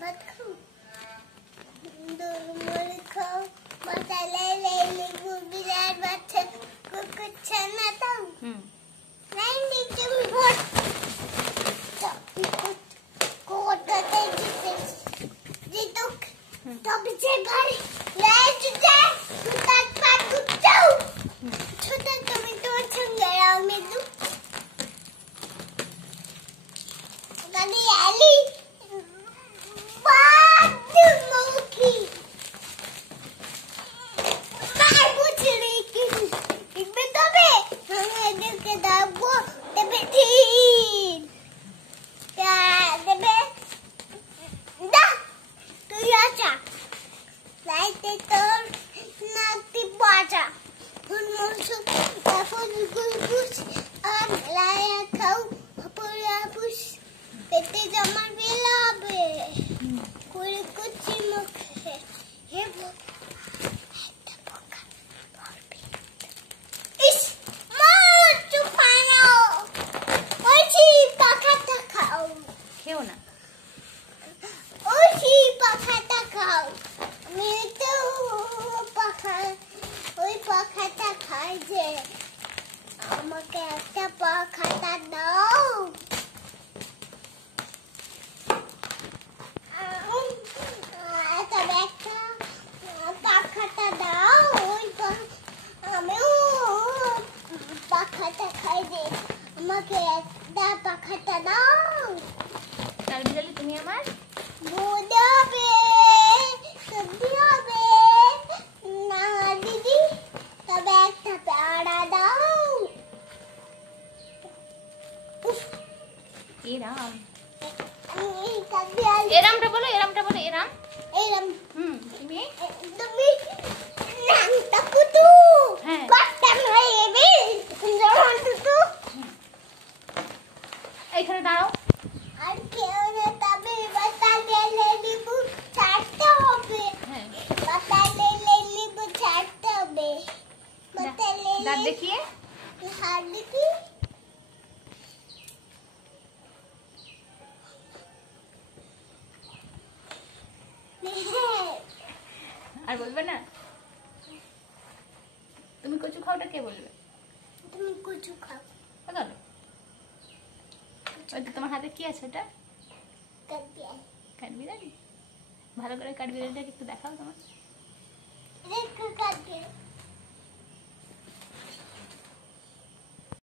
भात खाऊ दूध खाऊ मसाले ले ले गुबिरार भात कुछ ना तो नहीं नीचे बहुत कोट करते जी तो पीछे घर ले जा कुत्ता पाट कुत्ता छोटा टमाटो छंगड़ा में दो गाली आली बात मुखी मैं पूछ रही कि इसमें तो बे हमें दिल के दाबो तबे ठीक क्या तबे दा तू याचा लाइट तो नाती बाजा फुल मुसु फुल गुलगुस आम लाया खाऊ पूरा पुश पेटे जमर बेलाबे कोई कुछ मुख है हे वो इस मार चुपानो ओची पकाता खाओ क्यों ना ओची पकाता खाओ मैं तो पका ওই পাখাটা খাই যে আমাকে একটা পাখাটা দাও তবে একটা পাখাটা দাও ওই আমিও পাখাটা খাই যে আমাকে একটা পাখাটা দাও কাল বিড়ালি তুমি আমার বোঝাবে সত্যি হবে না দিদি তবে একটা পেয়ারা দাও এরাম আমি কাবিয়াল এরামটা বলো এরাম এরম তুমি তুমি নামটা কুতু হ্যাঁ কষ্ট হয়ে যাবে যখন কুতু এইখানে দাঁড়াও আর কেউ না তবে বাতা লেলে লিবু ছাড়তে হবে হ্যাঁ বাতা লেলে লিবু ছাড়তে হবে বাতা দাঁত লেলে দেখিয়ে হাত দেখি আর বলবে না তুমি কচু খাওটা কে বলবে তুমি কুচু খাও বলো ওই তো তোমার হাতে কি আছে ওটা কাবিয়াল কাঠবিড়ালি ভালো করে কাঠবিড়ালিটাকে একটু দেখাও তোমার দেখো কাবিয়াল